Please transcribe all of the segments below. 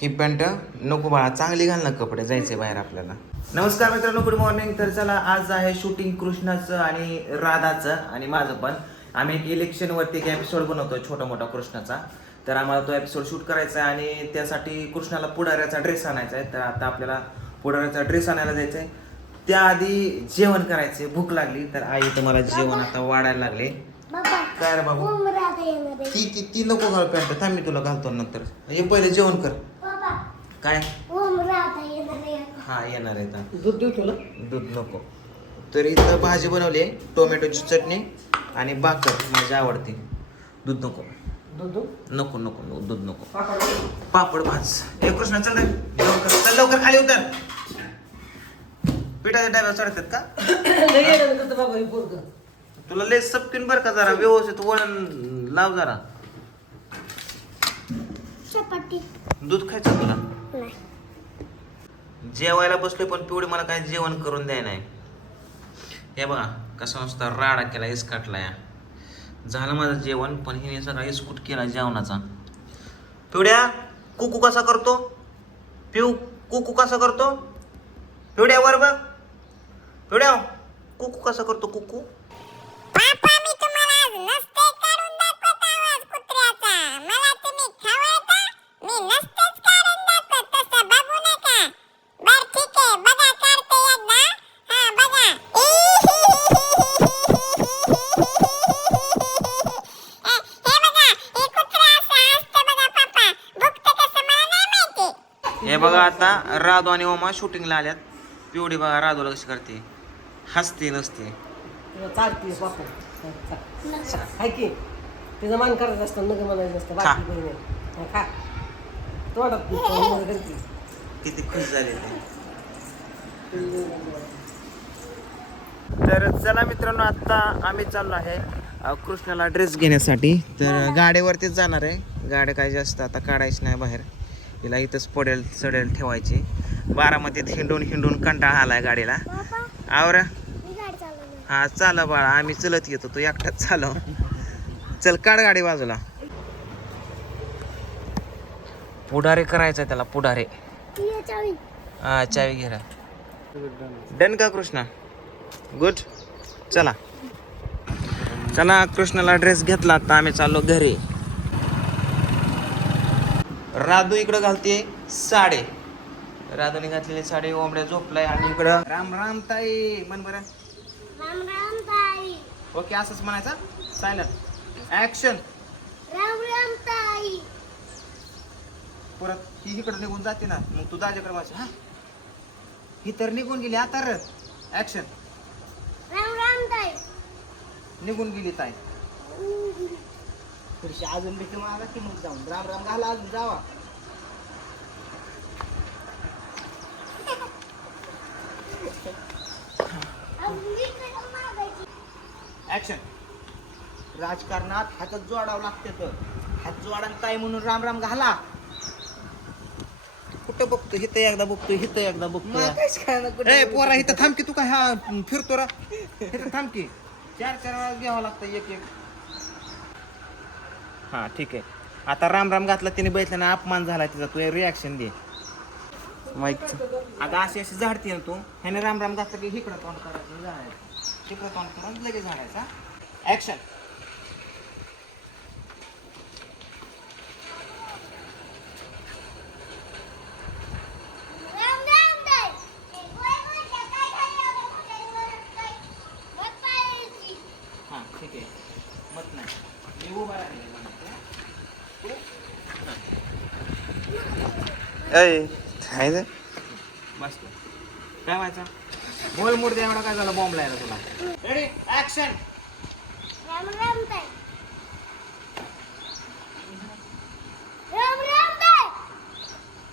ही pant नको बाळा चांगली घाल ना कपडे जायचे बाहेर आपल्याला. नमस्कार मित्रांनो गुड मॉर्निंग. तर चला आज आहे शूटिंग कृष्णाचं आणि राधाचं आणि माझं पण. आम्ही एक इलेक्शन वरती एक एपिसोड बनवतोय छोटा मोठा कृष्णाचा. तर आम्हाला तो एपिसोड शूट करायचा आहे आणि त्यासाठी कृष्णाला पुढाऱ्याचा ड्रेस आणायचा आहे. तर आता आपल्याला पुढाऱ्याचा ड्रेस आणायला जायचा आहे त्याआधी जेवण करायचे भूक लागली. तर आई तुम्हाला जेवण आता वाढायला लागले. काय रे बाबू. ती ती ती नको घाल पॅन्ट. थांब मी तुला घालतो नंतर. हे पहिले जेवण कर. काय? उमरात येणार आहे. हा येणार आहे. दूध देऊ ठेवलं दूध नको. तर इथं भाजी बनवली आहे टोमॅटोची चटणी आणि भाकर माझी आवडते. दूध नको. दूध नको नको नको, दूध नको. पापड पापड भाज. हे कृष्णा चल रे. लवकर चल लवकर खाली उतर. पिठाच्या डब्यावर चढतात का? हे. तुला लय सपकीन बर का जरा व्यवस्थित वळण लाव जरा. चपाती. दूध खायचं तुला? नाही. जेवायला बसलोय पण पिवळी मला काय जेवण करून द्याय नाही. हे बघा कसा नुसता राडा केला इसकाटला या. झालं माझं जेवण पण हिने सगळा इस्कूट केला जेवणाचा. पिवड्या कुकू कसा करतो? पिऊ कुकू कसा करतो? पिवड्यावर बघ. पिवड्या कुकू कसा करतो कुकू? आता राधू आणि ओमा शूटिंगला आल्यात. पिवडी बघा राधूला कशी करते. हसते नसते. तुला चालतीस बापू. हाय की? तिचं मान करायचं असतं नग म्हणायचं असतं खा. बाकी काही नाही. हा, खा. तोंडात तोंड करते. किती खुश झाले तर चला मित्रांनो आता आम्ही चाललो आहे कृष्णाला ड्रेस घेण्यासाठी. तर गाडीवरतीच जाणार आहे. गाड्या काय जास्त आता काढायची नाही बाहेर. तिला इथंच पडेल चढेल ठेवायची. बारामतीत हिंडून हिंडून कंटाळा आलाय गाडीला. आवरा. हा चाल बाळा आम्ही चलत येतो. तू एकटाच चालव चल काढ गाडी बाजूला. पुढारे करायचा त्याला पुढारे. हा चावी घे डन का कृष्णा? गुड चला. चला कृष्णाला ड्रेस घेतला आता आम्ही चाललो घरी. राधू इकडं घालते साडे. राधूने घातलेली साडी ओंबड्या झोपलाय आणि इकडं राम राम ताई म्हण बरं. राम राम ताई. ओके असंच म्हणायचं? सायलंट ऍक्शन राम राम ताई. परत ही इकडं निघून जाते ना मग तू दाजाकडे माझ्या हा. ही तर निघून गेली आता र. ऍक्शन राम राम ताई. निघून गेली ताई. थोडीशी अजून भीती मागा की मग जाऊन. राम राम घाला अजून जावा. ऍक्शन राजकारणात हातात जोडावं लागते तर. हात जोडा ताई म्हणून राम राम घाला. कुठं बघतो? हिथं एकदा बघतो हिथं एकदा बघतो. मला काहीच कळलं कुठं ए पोरा इथं थांब की तू काय हा फिरतो रा. इथं थांब की. चार चार वेळा घ्यावं लागतं एक एक. हा ठीक आहे. आता राम राम घातला तिने बघितलं ना अपमान झाला तिचा तू रिॲक्शन दे. माईकचं. आता अशी अशी झाडती ना तू. ह्याने राम राम घातलं की इकडं तोंड करायचं झाडायचं. तिकडं तोंड करून लगेच झाडायचा ऍक्शन राम राम ताई गोय गोय काय खाली आलं कुठे ताई मत पायाची हां ठीक आहे मत नाही मी उभा राहिलेला अय बस काय व्हायचं? बोल मूर्ती एवढा काय झालं? बॉम्ब लायला तुला. रेडी ऍक्शन राम राम ताई. राम राम ताई.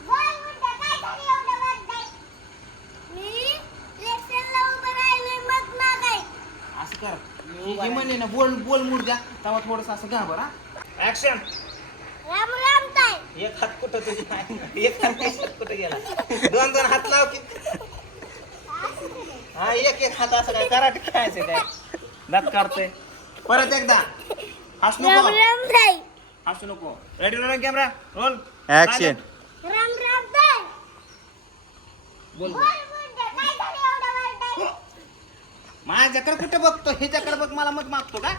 गोय गुड्डा काय खाली एवढं मत ताई मी इलेक्शनला उभं राहिलोय मत मागाय. असं कर. ही जी म्हणली ना बोल बोल मूर्त्या तेव्हा थोडस असं घाबर. हा ऍक्शन एक हात कुठं तुझी एक हात कशात कुठं गेला. दोन दोन हात लाव की. हा एक एक हात असं काय कराटे खेळायचं काय? दात काढतोय. परत एकदा. हसू नको. हसू नको. Ready roll camera roll action Ram बोल. बोल बुड्या काय झालं एवढं वरडायला? माझ्याकडे कुठे बघतो? ह्याच्याकडे बघ मला मत मागतो का?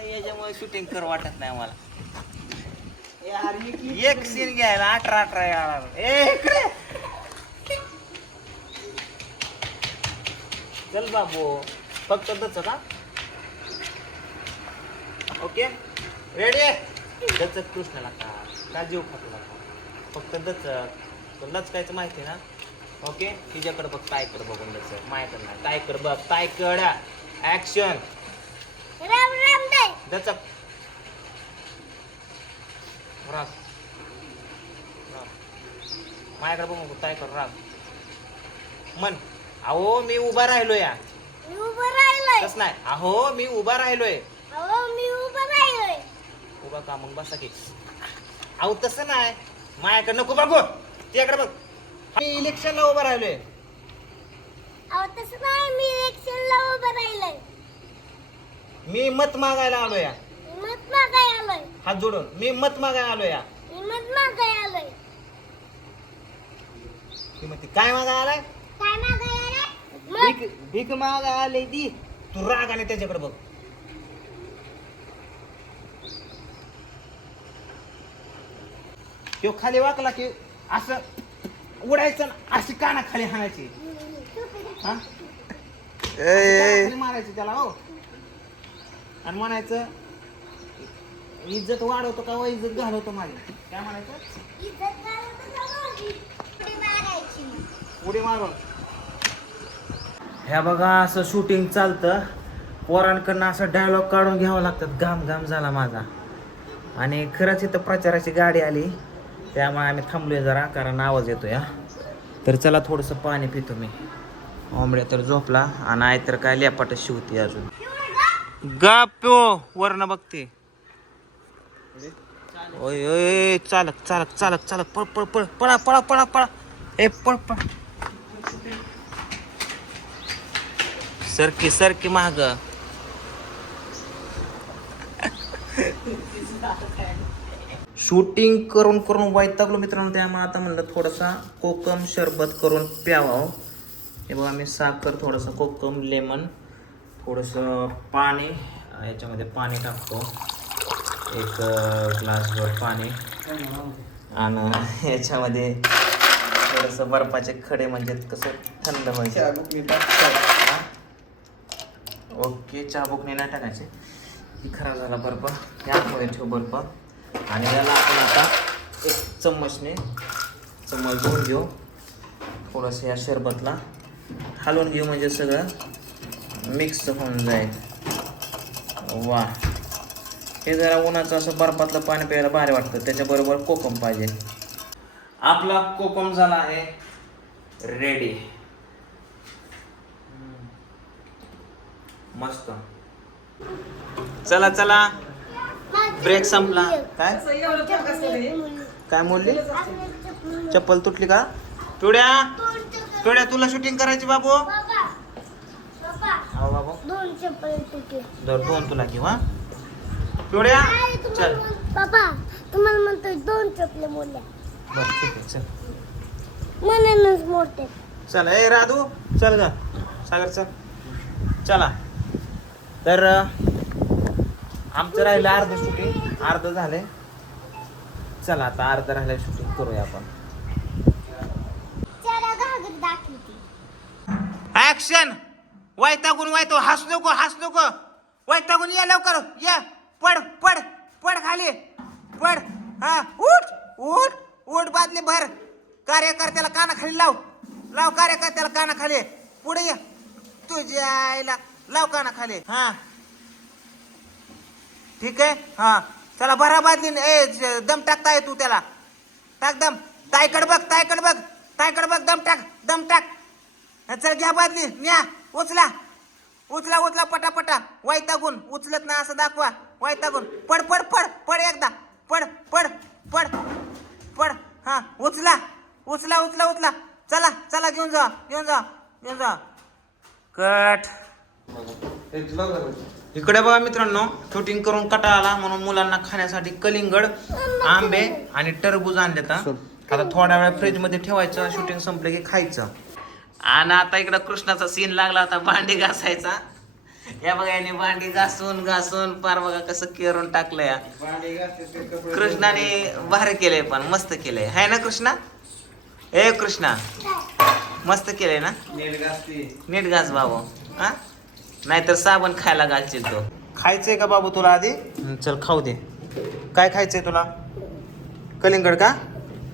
याच्यामुळे शूटिंग कर वाटत नाही मला. एक सीन घ्यायला अठरा अठरा यायला. ए इकडे. चल बाबू फक्त दच का? ओके? रेडी दचक कृष्णाला का? का जीव खातो का फक्त दचक तर लचकायचं माहिती ना? ओके? तिच्याकडे बघ तायकडे बघून दचक माझ्याकडे नाही तायकडे बघ तायकड ऍक्शन राम राम दे. दचक राग राग माझ्याकडे बघ नको तायकड राग मन अहो मी उभा राहिलो या. मी उभं राहिलोय. तस नाही. अहो मी उभा राहिलोय. अहो मी उभं राहिलोय. उभा का मग बसा की. अहो तसं नाही. माझ्याकडे नको बघू. तिकडे बघ. मी इलेक्शनला उभा राहिलोय. अहो तसं नाही. मी इलेक्शनला उभं राहिलोय. मी मत मागायला आलो या. मत मागाय आलोय. हात जोडून. मी मत मागायला आलो या. मी मत मागाय आलोय. ती म्हणते काय मागायला आलाय? काय मागाय आलाय? मत भीक भीक मागायला आले ती. तू रागाने त्याच्याकडे बघ. तो खाली वाकला की असं उडायचं ना अशी काना खाली हाणायची. हा? ए. मारायची त्याला हो. आणि म्हणायचं इज्जत वाढवतो का व इज्जत घालवतो माझी काय म्हणायचं? इज्जत तर उडी मारायची मग. उडी मारून ह्या बघा असं शूटिंग चालतं. पोरांकडनं असं डायलॉग काढून घ्यावं लागतात. घाम घाम झाला माझा. आणि खरंच इथं प्रचाराची गाडी आली. त्यामुळे आम्ही थांबलोय जरा कारण आवाज येतो या तर चला थोडंसं पाणी पितो मी. ओंबड्या तर झोपला. आणि आई तर काय लेपाट शिवते अजून. गाप्यो वर्ण बघते. ओय ओय चालक चालक चालक चालक पळ पळ पळ पळा पळा पळा पळा. ए पळ पळ. सरकी सरकी महाग शूटिंग करून करून वैतागलो मित्रांनो. त्यामुळे आता म्हणलं थोडासा कोकम शरबत करून प्यावावं हे बघा मी साखर थोडंसं कोकम लेमन थोडंसं पाणी याच्यामध्ये पाणी टाकतो. एक ग्लासभर पाणी. आणि याच्यामध्ये थोडंसं बर्फाचे खडे म्हणजे कसं थंड व्हायचं? ओके चहा बुकणी नाही टाकायचे. ही खराब झाला बर्फ. यामध्ये ठेव बर्फ. आणि याला आपण आता एक चम्मचने चम्मच घेऊन घेऊ. थोडंसं या शरबतला हलवून घेऊ म्हणजे सगळं मिक्स होऊन जाईल. वा. हे जरा उन्हाचं असं बर्फातलं पाणी प्यायला भारी वाटतं. त्याच्याबरोबर कोकम पाहिजे. आपला कोकम झाला आहे रेडी मस्त. चला चला. ब्रेक संपला. काय. काय बोलली चप्पल तुटली का? टुड्या? टुड्या तुला शूटिंग करायची बाबू? बाबा. हो दोन चप्पल तुटले. दर दोन तुला घेऊ हा? तुम्हाला चल. बाबा तुम्हाला म्हणतोय दोन चपले मोडल्या. बरं ठीक आहे चल. म्हणूनच मोडते. चल ए राधू चल ग. सागर चल. चला. तर आमचं राहिलं अर्ध शूटिंग अर्ध झालंय. चला आता अर्ध राहिलं शूटिंग करूया आपण. ऍक्शन वैतागून वैतो हसू नको हसू नको. वैतागून ये लवकर ये. पड पड पड खाली. पड. हा उठ उठ उठ बादली भर. कार्यकर्त्याला कानाखाली लाव. लाव कार्यकर्त्याला कानाखाली. पुढे ये. तुझ्या आईला लाव कानाखाली. हा. ठीक आहे? हा. चला भरा बादली. ए दम टाकता ये तू त्याला. टाक दम. तायकड बघ तायकड बघ. तायकड बघ दम टाक दम टाक. चल घ्या बादली. न्या उचला. उचला उचला पटापटा. वाईटागून. उचलत ना असं दाखवा. वैतागून. पड पड पड पड एकदा. पड पड पड पड. हा उचला. उचला उचला उचला. चला चला घेऊन जा घेऊन जा घेऊन जा. कट. इकडे बघा मित्रांनो शूटिंग करून कटा आला म्हणून मुलांना खाण्यासाठी कलिंगड आंबे आणि टरबूज आणले आता. थोड्या वेळ फ्रीजमध्ये ठेवायचं शूटिंग संपलं की खायचं. आणि आता इकडं कृष्णाचा सीन लागला होता भांडी घासायचा. या बघा याने भांडी घासून घासून पार बघा कसं केरून टाकलंय. या. कृष्णाने भारी केलंय पण मस्त केलंय. हाय ना कृष्णा? ए कृष्णा. मस्त केलंय ना? नीट घास बाबू. हा? नाहीतर साबण खायला घालशील तो. खायचंय का बाबू तुला आधी? चल खाऊ दे. काय खायचंय तुला? कलिंगड का?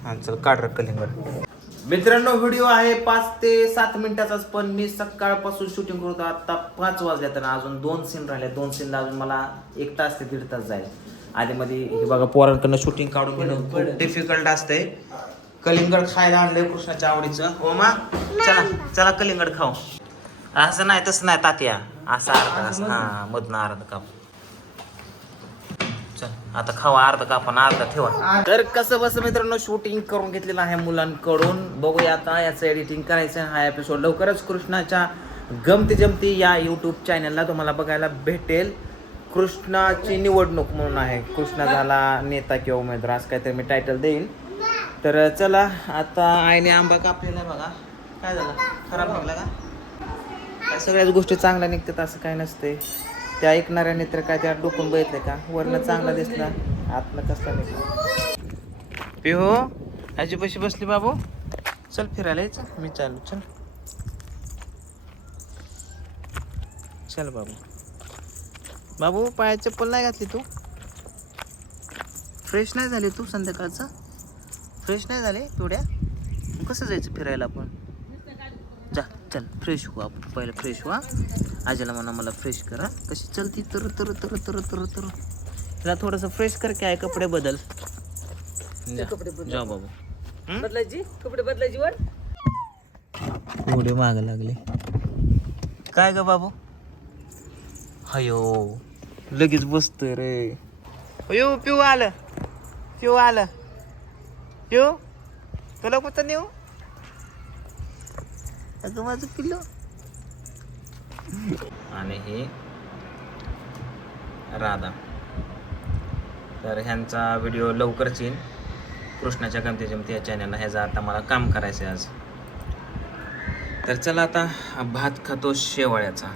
हा चल काढ रे कलिंगड. मित्रांनो व्हिडिओ आहे पाच ते सात मिनिटाचाच पण मी सकाळपासून शूटिंग करतो आता पाच वाजल्या तर अजून दोन सीन राहिले दोन सीनला अजून मला एक तास ते दीड तास जाईल. आधीमध्ये हे बघा पोरांकडनं शूटिंग काढून घेणं खूप डिफिकल्ट असतंय. कलिंगड खायला आणलंय कृष्णाच्या आवडीचं. ओमा चला चला कलिंगड खाऊ. असं नाही तसं नाही तात्या. असं अर्धा असं हा मधनं अर्धा काप. चल आता खावा अर्धा काप आणि अर्धा ठेवा. तर कसं बस मित्रांनो शूटिंग करून घेतलेलं आहे मुलांकडून. बघूया आता याचं एडिटिंग करायचं हा एपिसोड लवकरच कृष्णाच्या गमती जमती या यूट्यूब चॅनलला तुम्हाला बघायला भेटेल. कृष्णाची निवडणूक म्हणून आहे. कृष्णा झाला नेता किंवा उमेदवार असं काहीतरी मी टायटल देईन. तर चला आता आईने आंबा कापलेला आहे बघा. काय झालं? खराब निघला का? सगळ्याच गोष्टी चांगल्या निघतात असं काय नसते त्या ऐकणाऱ्याने तर काय त्या डोकून बघितले का? वरनं चांगला दिसला आतनं कसला दिसला? पिहो आजी पशी बसली बाबू. चल फिरायला यायचं मी चालू चल. चल बाबू. बाबू पायात चप्पल नाही घातली तू? फ्रेश नाही झाली तू संध्याकाळचं? फ्रेश नाही झाले एवढ्या कसं जायचं फिरायला आपण? चल फ्रेश हो आपण. पहिलं फ्रेश व्हा. आजीला म्हणा मला फ्रेश करा. कशी चलती? तर तर तर तर तर तर. तिला थोडंसं फ्रेश कर काय कपडे बदल. जा. कपडे बदल. जा बाबू. बदलायची? कपडे बदलायची वर एवढे माग लागले. काय ग बाबू? हयो लगेच बसतोय रे. अयो पिऊ आलं. पिऊ आलं. पिऊ? तुला कुठं नेऊ? अगं माझं किलो. आणि ही राधा. तर ह्यांचा व्हिडिओ लवकरच येईल. कृष्णाच्या गमती जमती या चॅनलला ह्याचा आता मला काम करायचं आहे आज. तर चला आता भात खातो शेवाळ्याचा.